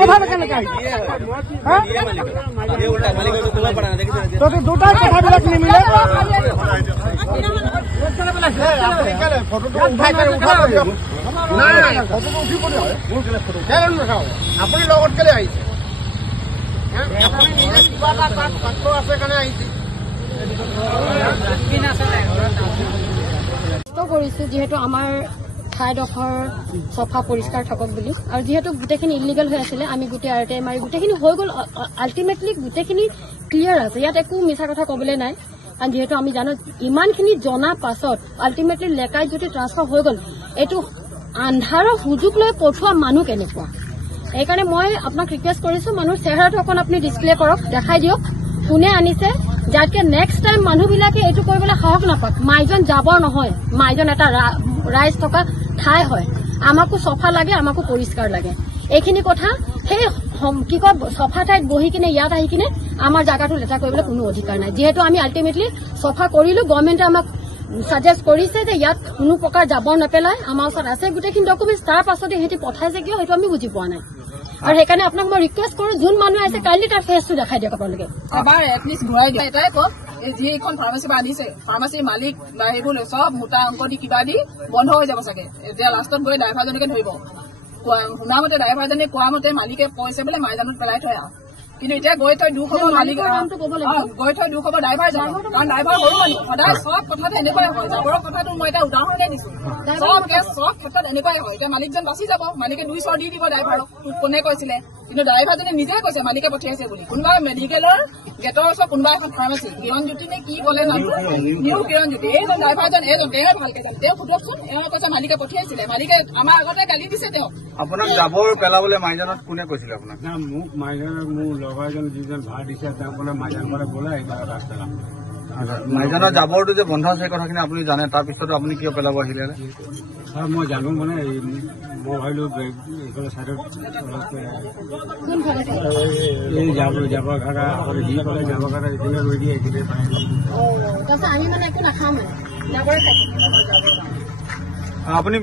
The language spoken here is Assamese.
কথাটা কেনেকে দুটা কথাবিলাক নিমিলে আপুনি লগত কেলে আহিছে আছে কাৰণে আহিছে কৰিছো যিহেতু আমাৰ ঠাইডোখৰ চফা পৰিষ্কাৰ থাকক বুলি আৰু যিহেতু গোটেইখিনি ইলিগেল হৈ আছিলে আমি গোটেই আৰটিআই মাৰি গোটেইখিনি হৈ গ'ল আল্টিমেটলি গোটেইখিনি ক্লিয়াৰ আছে ইয়াত একো মিছা কথা ক'বলৈ নাই কাৰণ যিহেতু আমি জানো ইমানখিনি জনা পাছত আল্টিমেটলি লেকাই যদি ট্ৰান্সফাৰ হৈ গ'ল এইটো আন্ধাৰৰ সুযোগ লৈ পঠোৱা মানুহ কেনেকুৱা এইকাৰণে মই আপোনাক ৰিকুৱেষ্ট কৰিছো মানুহৰ চেহেৰাটো অকণ আপুনি ডিছপ্লে কৰক দেখাই দিয়ক কোনে আনিছে যাতে নেক্সট টাইম মানুহবিলাকে এইটো কৰিবলৈ সাহস নাপাওক মাইজন যাবৰ নহয় মাইজন এটা ৰাইজ থকা ঠাই হয় আমাকো চফা লাগে আমাকো পৰিষ্কাৰ লাগে এইখিনি কথা সেই কি কয় চফা ঠাইত বহি কিনে ইয়াত আহি কিনে আমাৰ জাগাটো লেতেৰা কৰিবলৈ কোনো অধিকাৰ নাই যিহেতু আমি আল্টিমেটলি চফা কৰিলো গভৰ্ণমেণ্টে আমাক সাজেষ্ট কৰিছে যে ইয়াত কোনো প্ৰকাৰ জাবৰ নেপেলাই আমাৰ ওচৰত আছে গোটেইখিনি ডকুমেণ্টছ তাৰ পাছতে সিহঁতি পঠাইছে কিয় সেইটো আমি বুজি পোৱা নাই আৰু সেইকাৰণে আপোনাক মই ৰিকুৱেষ্ট কৰো যোন মানুহ আছে কাইলৈ তাৰ ফেচটো দেখাই দিয়ক আপোনালোকে এবাৰ এটলিষ্ট ঘূৰাই দিয়ে এটাই কওক যিখন ফাৰ্মাচী পৰা আনিছে ফাৰ্মাচীৰ মালিক বা সেইবোৰ চব মোটা অংক দি কিবা দি বন্ধ হৈ যাব চাগে এতিয়া লাষ্টত গৈ ড্ৰাইভাৰজনকে ধৰিব শুনা মতে ড্ৰাইভাৰজনে কোৱা মতে মালিকে কৈছে বোলে মাইজানত পেলাই থৈ আহ কিন্তু এতিয়া গৈ থৈ দুখ হ'ব মালিক গৈ থৈ দুখ হ'ব ড্ৰাইভাৰ যাব কাৰণ ড্ৰাইভাৰ সৰু মানুহ সদায় চব কথাটো এনেকুৱাই হয় যাবৰ কথাটো মই এটা উদাহৰণে দিছো চব কেছ চব ক্ষেত্ৰত এনেকুৱাই হয় এতিয়া মালিকজন বাচি যাব মালিকে 200 দি দিব ড্ৰাইভাৰক কোনে কৈছিলে কিন্তু ড্ৰাইভাৰজনে নিজে কৈছে মালিকে পঠিয়াইছে বুলি কোনোবা মেডিকেলৰ গেটৰ ওচৰত কোনোবা এখন ফাৰ্মাচী কিৰণজ্যোতি নে কি ক'লে নামটো নিউ কিৰণজ্যোতি এইজন ড্ৰাইভাৰজন এজন তেওঁ ভালকে জানে তেওঁ সোধকচোন এওঁ কৈছে মালিকে পঠিয়াইছিলে মালিকে আমাৰ আগতে গালি দিছে তেওঁ আপোনাক জাবৰ পেলাবলৈ মাইজানত কোনে কৈছিলে আপোনাক না মোক মাইজানত মোৰ লগৰজন যিজন ভাড়া দিছে তেওঁ ক'লে মাইজান পৰা বোলে এইবাৰ ৰাস্তা মাইজানৰ জাবৰটো যে বন্ধ আছে কথাখিনি আপুনি জানে তাৰপিছতো আপুনি কিয় পেলাব আহিলে ছাৰ মই জানো মানে মই ভাবিলো এইফালে চাইডত এই জাবৰ খাটা আগতে যি ক'লে জাবৰ খাটা এইখিনি ৰৈ দিয়ে এইখিনি আমি মানে একো নাখাওঁ মানে জাবৰে খাই আপুনি